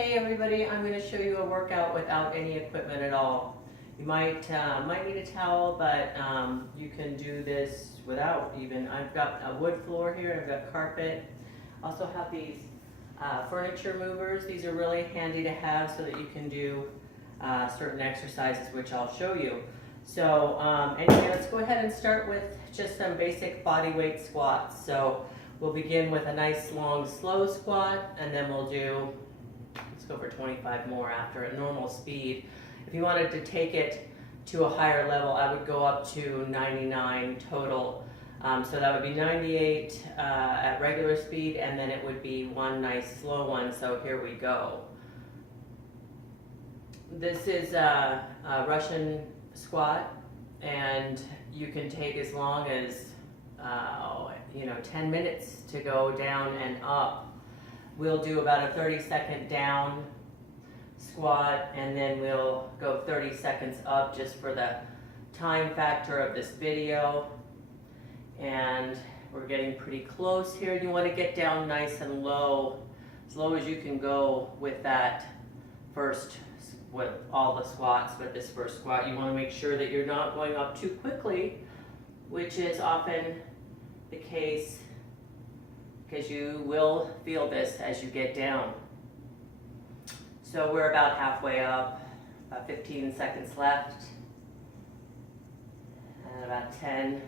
Hey everybody, I'm going to show you a workout without any equipment at all. You might need a towel, but you can do this without even. I've got a wood floor here, I've got carpet. Also have these furniture movers. These are really handy to have so that you can do certain exercises, which I'll show you. So anyway, let's go ahead and start with just some basic body weight squats. So we'll begin with a nice long slow squat, and then we'll do, let's go for 25 more after at normal speed. If you wanted to take it to a higher level, I would go up to 99 total. So that would be 98 at regular speed, and then it would be one nice slow one. So here we go. This is a Russian squat, and you can take as long as 10 minutes to go down and up. We'll do about a 30-second down squat, and then we'll go 30 seconds up just for the time factor of this video. And we're getting pretty close here. You want to get down nice and low, as low as you can go with that first, with all the squats. With this first squat, you want to make sure that you're not going up too quickly, which is often the case, because you will feel this as you get down. So we're about halfway up, about 15 seconds left, and about 10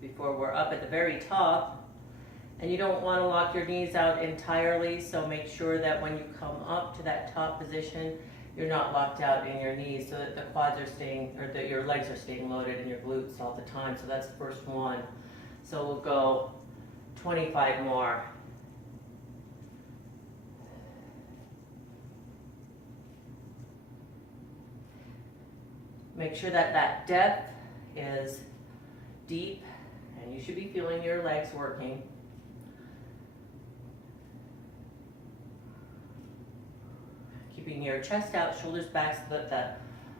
before we're up at the very top. And you don't want to lock your knees out entirely, so make sure that when you come up to that top position, you're not locked out in your knees, so that the quads are staying, or that your legs are staying loaded in your glutes all the time. So that's the first one. So we'll go 25 more. Make sure that that depth is deep, and you should be feeling your legs working. Keeping your chest out, shoulders back, so that the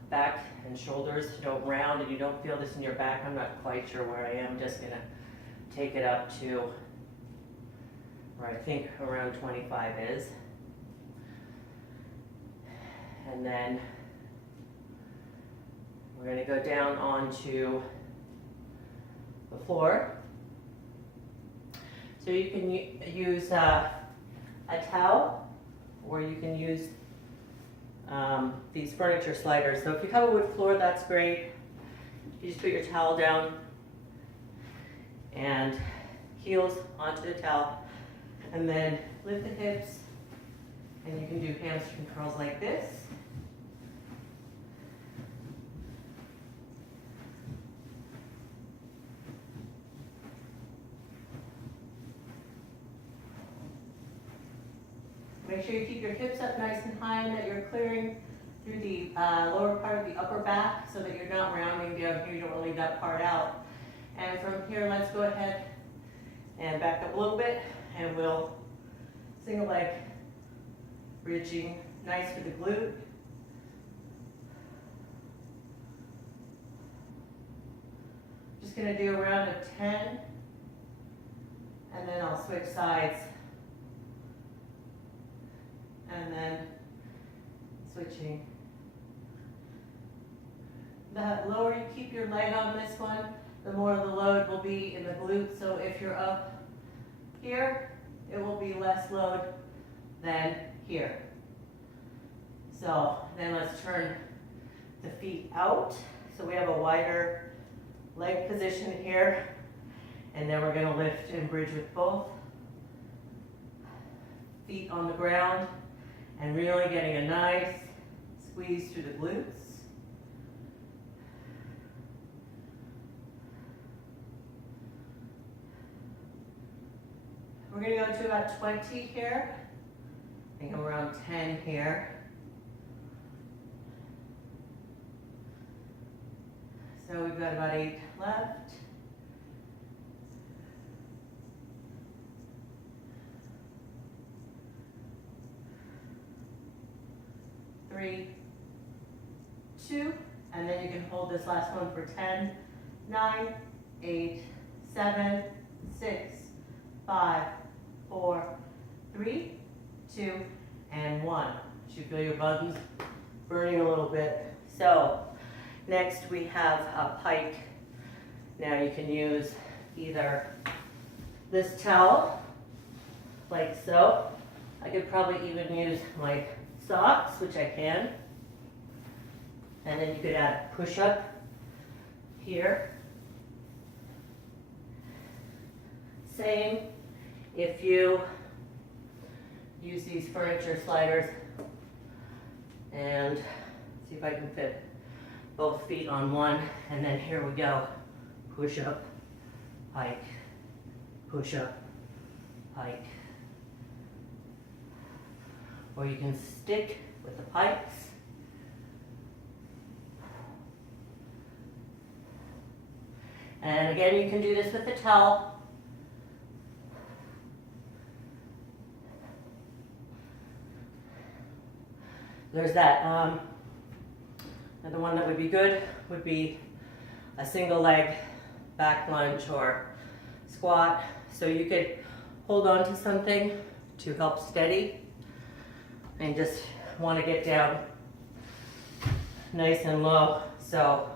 back and shoulders don't round and you don't feel this in your back. I'm not quite sure where I am. Just gonna take it up to where I think around 25 is. And then we're going to go down onto the floor. So you can use a towel, or you can use these furniture sliders. So if you have a wood floor, that's great. You just put your towel down and heels onto the towel, and then lift the hips, and you can do hamstring curls like this. Make sure you keep your hips up nice and high, and that you're clearing through the lower part of the upper back, so that you're not rounding down here. You don't want to leave that part out. And from here, let's go ahead and back up a little bit, and we'll single leg bridging, nice for the glute. Just going to do a round of 10, and then I'll switch sides. And then switching. The lower you keep your leg on this one, the more the load will be in the glute. So if you're up here, it will be less load than here. So then let's turn the feet out. So we have a wider leg position here. And then we're going to lift and bridge with both feet on the ground, and really getting a nice squeeze through the glutes. We're going to go to about 20 here. I think I'm around 10 here. So we've got about 8 left. Three, 2, and then you can hold this last one for 10, 9, 8, 7, 6, 5, 4, 3, 2, and 1. You feel your buttons burning a little bit. So next we have a pike. Now you can use either this towel, like so. I could probably even use my socks, which I can. And then you could add a push-up here. Same if you use these furniture sliders, and see if I can fit both feet on one, and then here we go. Push up, pike, push up, pike. Or you can stick with the pikes. And again, you can do this with the towel. There's that. Another one that would be good would be a single leg back lunge or squat. So you could hold on to something to help steady and just want to get down nice and low. So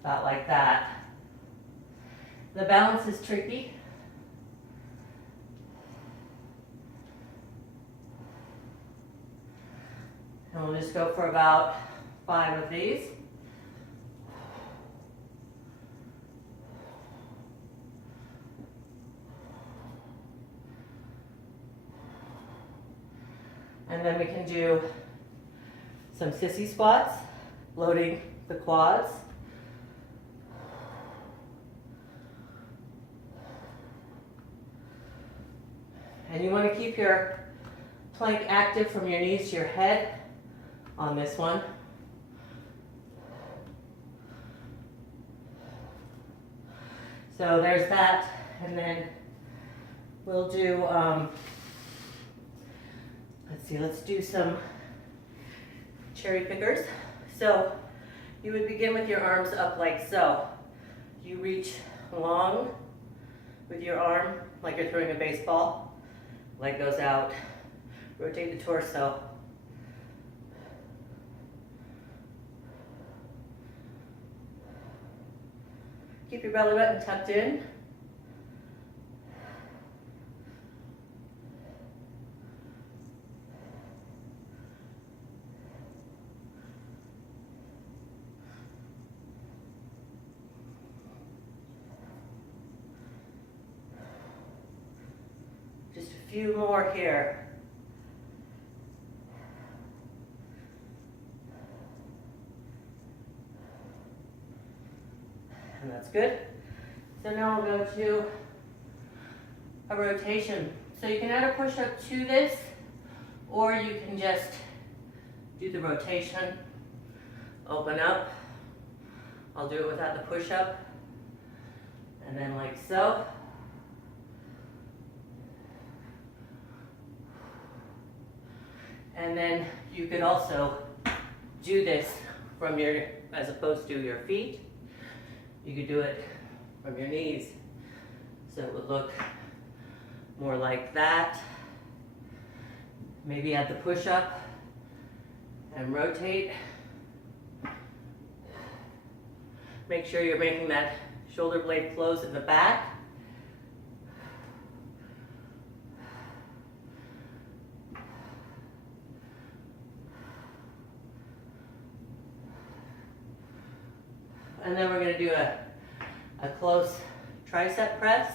about like that. The balance is tricky. And we'll just go for about 5 of these. And then we can do some sissy squats, loading the quads. And you want to keep your plank active from your knees to your head on this one. So there's that, and then we'll do, let's do some cherry pickers. So you would begin with your arms up like so. You reach long with your arm like you're throwing a baseball. Leg goes out, rotate the torso. Keep your belly button tucked in. Just a few more here. And that's good. So now we'll go to a rotation. So you can add a push-up to this, or you can just do the rotation, open up. I'll do it without the push-up, and then like so. And then you could also do this from your, as opposed to your feet. You could do it from your knees. So it would look more like that. Maybe add the push-up and rotate. Make sure you're making that shoulder blade close in the back. And then we're going to do a close tricep press,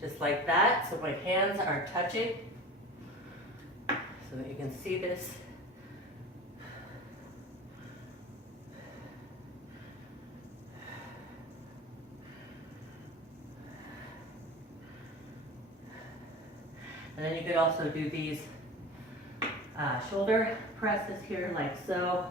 just like that. So my hands are touching so that you can see this. And then you could also do these shoulder presses here, like so.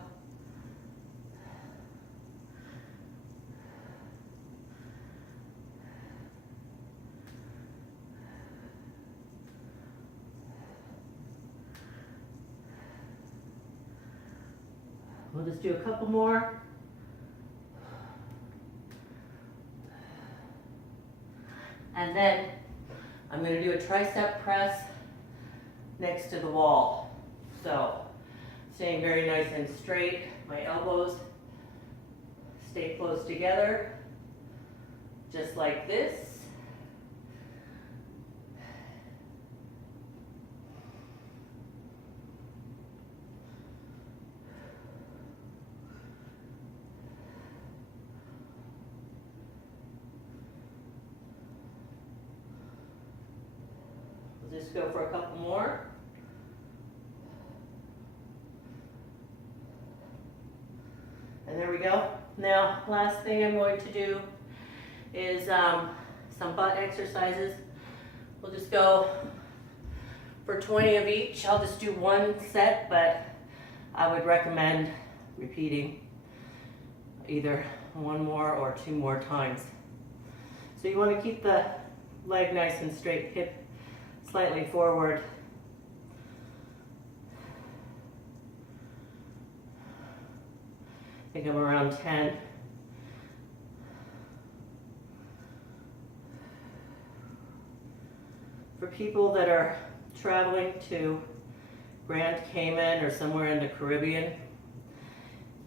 We'll just do a couple more. And then I'm going to do a tricep press next to the wall. So, staying very nice and straight. My elbows stay close together, just like this. We'll just go for a couple more. And there we go. Now, last thing I'm going to do is some butt exercises. We'll just go for 20 of each. I'll just do one set, but I would recommend repeating either one more or two more times. So you want to keep the leg nice and straight, hip slightly forward. I think I'm around 10. For people that are traveling to Grand Cayman or somewhere in the Caribbean,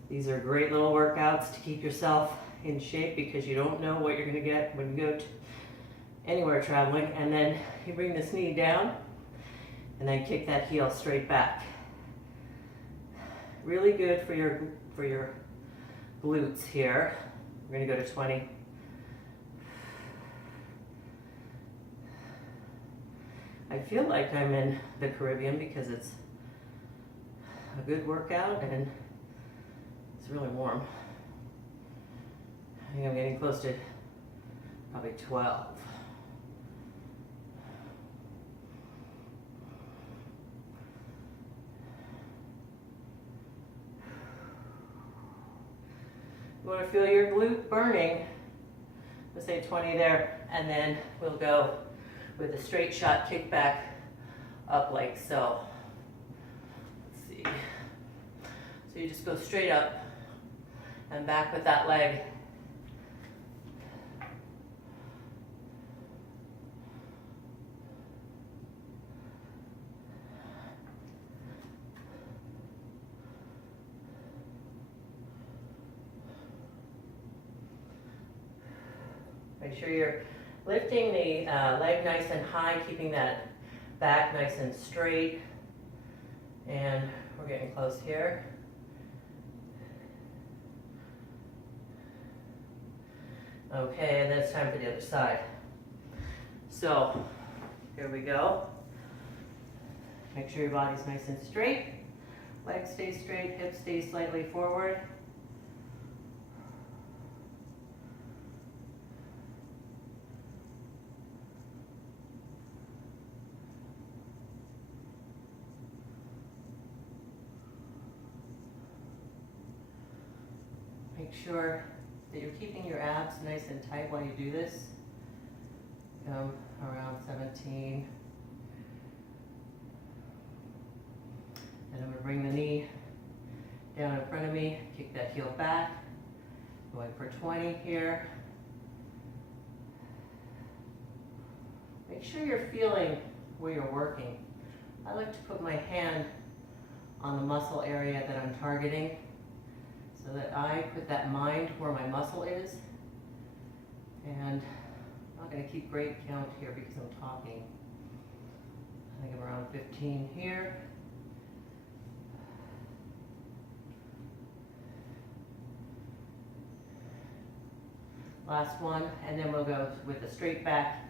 these are great little workouts to keep yourself in shape, because you don't know what you're going to get when you go to anywhere traveling. And then you bring this knee down and then kick that heel straight back. Really good for your glutes here. We're going to go to 20. I feel like I'm in the Caribbean because it's a good workout and it's really warm. I think I'm getting close to probably 12. You want to feel your glute burning. We'll say 20 there, and then we'll go with a straight shot kick back up like so. Let's see. So you just go straight up and back with that leg. Make sure you're lifting the leg nice and high, keeping that back nice and straight. And we're getting close here. Okay, and then it's time for the other side. So, here we go. Make sure your body's nice and straight. Legs stay straight, hips stay slightly forward. Make sure that you're keeping your abs nice and tight while you do this. Come around 17. And I'm going to bring the knee down in front of me, kick that heel back. Going for 20 here. Make sure you're feeling where you're working. I like to put my hand on the muscle area that I'm targeting, so that I put that mind where my muscle is. And I'm not going to keep great count here because I'm talking. I think I'm around 15 here. Last one, and then we'll go with a straight back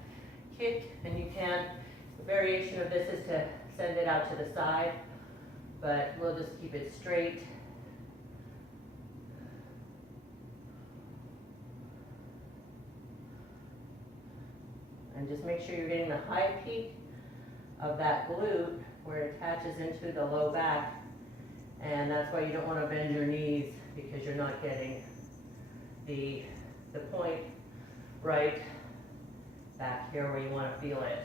kick. And you can, the variation of this is to send it out to the side, but we'll just keep it straight. And just make sure you're getting the high peak of that glute where it attaches into the low back. And that's why you don't want to bend your knees, because you're not getting the point right back here where you want to feel it.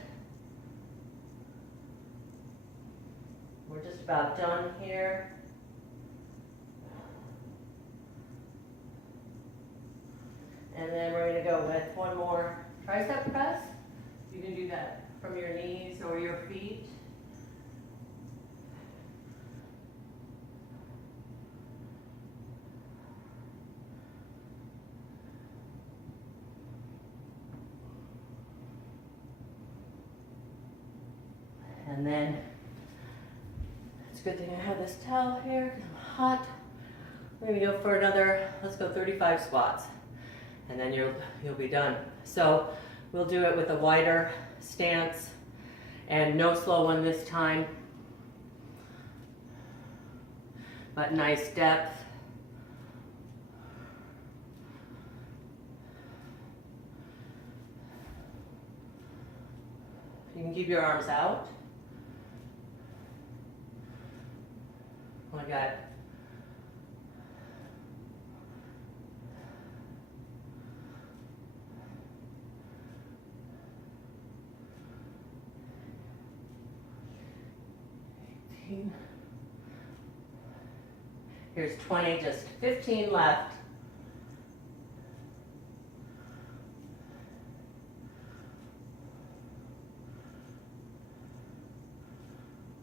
We're just about done here. And then we're going to go with one more tricep press. You can do that from your knees or your feet. And then, it's a good thing I have this towel here, 'cause I'm hot. We're gonna go for another, let's go 35 squats. And then you'll be done. So we'll do it with a wider stance and no slow one this time, but nice depth. You can keep your arms out. Oh my God. Here's 20, just 15 left.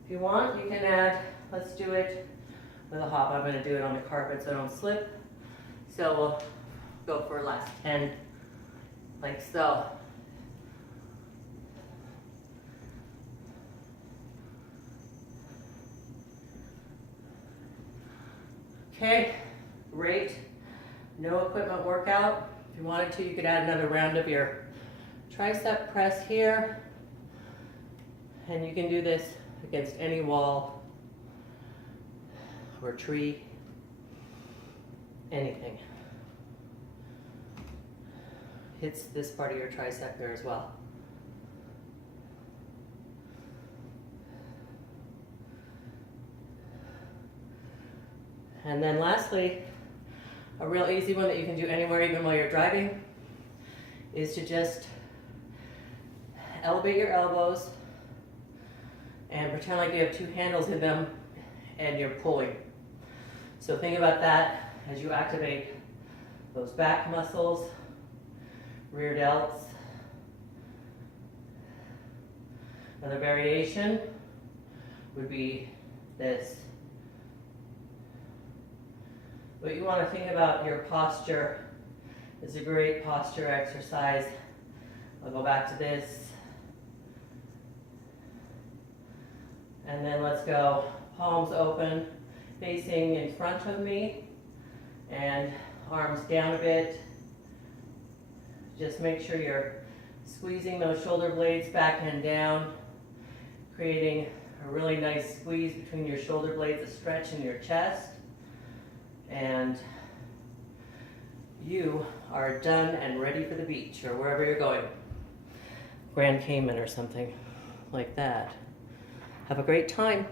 If you want, you can add, let's do it with a hop. I'm gonna do it on the carpet so I don't slip. So we'll go for last 10, like so. Okay, great. No equipment workout. If you wanted to, you could add another round of your tricep press here. And you can do this against any wall or tree, anything. Hits this part of your tricep there as well. And then lastly, a real easy one that you can do anywhere, even while you're driving, is to just elevate your elbows and pretend like you have two handles in them and you're pulling. So think about that as you activate those back muscles, rear delts. Another variation would be this. But you want to think about your posture. It's a great posture exercise. I'll go back to this. And then let's go palms open, facing in front of me, and arms down a bit. Just make sure you're squeezing those shoulder blades back and down, creating a really nice squeeze between your shoulder blades, a stretch in your chest. And you are done and ready for the beach or wherever you're going. Grand Cayman or something like that. Have a great time.